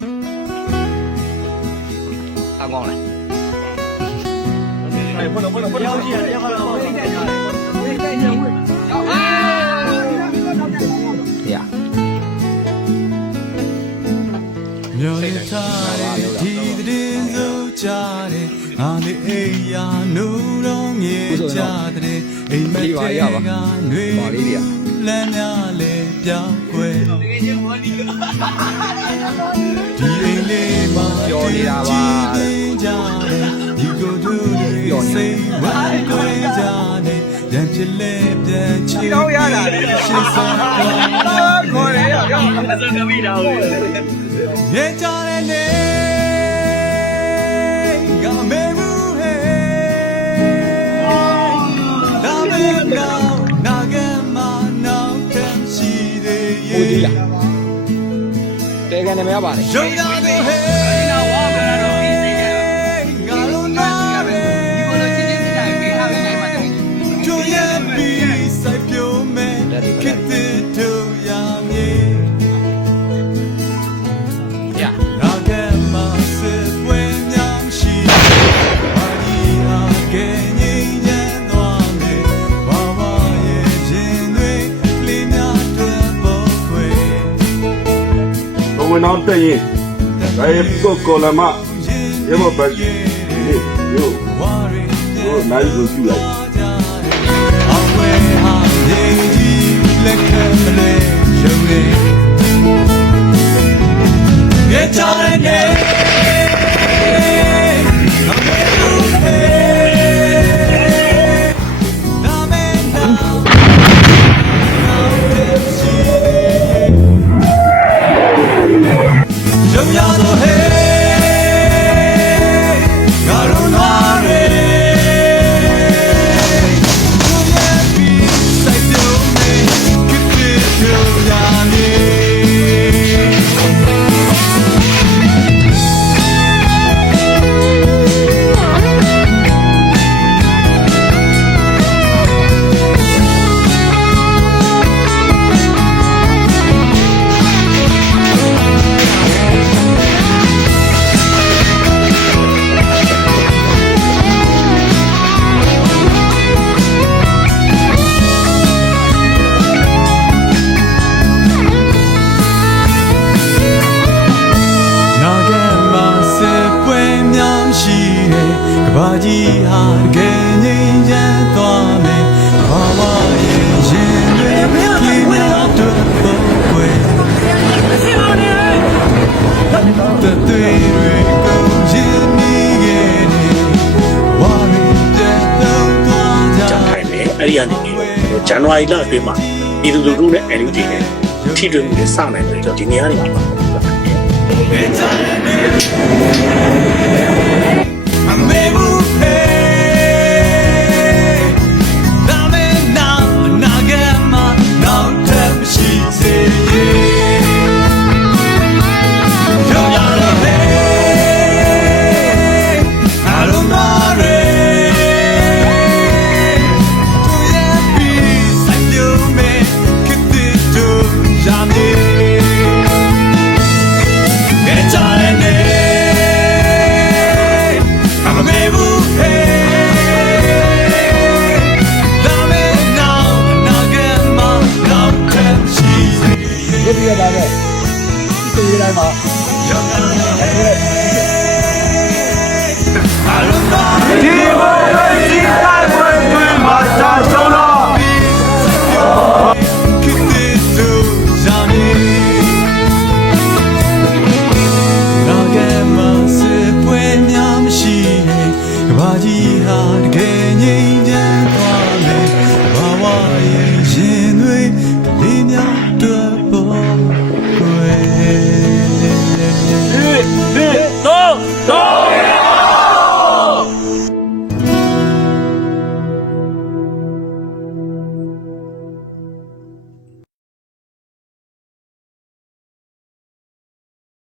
ကောင်းလားရောက်ကြည့်ရတယ်ရောက်တော့ဝိတ်တိုက်ကြတယ်ဝိတ်တိုက်နေဝိတ်ရောက်ပါရမြော်ရထားတဲ့ဒီတဲ့ဆိုကြတယ်ငါလေးအိယာနူတော့မြေကြတဲ့အိမ်မက်တွေကနှွေလမ်းများလေပြောင်းွယ်ဒီအိမ်လေးမှာပြောနေတာပါကြတယ်ဒီကိုတို့တွေစိတ်ဝမ်းကြွေးကြတယ်ရံဖြစ်လေပြန်ချီတော့ရတာလေရှင်းစားခေါ်ရရောက်အစကမိတာဟုတ်ရဲကြတယ်လေငါမေဘူးဟဲ့ဒါမေကောနာကမနောက်တမ်းရှိသေးရဲ့တဲကန်နေမရပါနဲ့ရုံရတဲ့ဟဲ့ဝင်အောင်တက်ရင်ဒါရဲ့ပုဂ္ဂိုလ်မရေမပတ်ဒီရိုးနိုင်လို့ပြုလိုက်အဝဲဟာရေကြီးလက်ခံမလဲရုံနေရဲ့ချားနေဘာကြီးဟာတကယ်ငြိမ်းချမ်းသွားမယ်ဘာဝရဲ့ရင်တွေပြေများတော့ပွေမရှိပါနဲ့တတွေ့တွေကိုရင်းမိခဲ့တယ်ဝါရီတဲ့တော့ကြထိုင်မယ်အဲ့ဒီကနေဇန်နဝါရီလအတွင်းမှာပြည်သူလူထုနဲ့ NUG နဲ့ထိတွေ့မှုတွေစနိုင်တယ်ဆိုတော့ဒီနေရာတွေမှာဒီကလာတဲ့ဒီလိုတိုင်းမှာဒီဘက်စီတိုင်းဝင်တွင်မှာစာဆုံးတော့ခေတ္တတို့ဇာနေနာကမစပွေများမရှိတဲ့ကဘာကြီးဟာတကယ်ငြိမ်း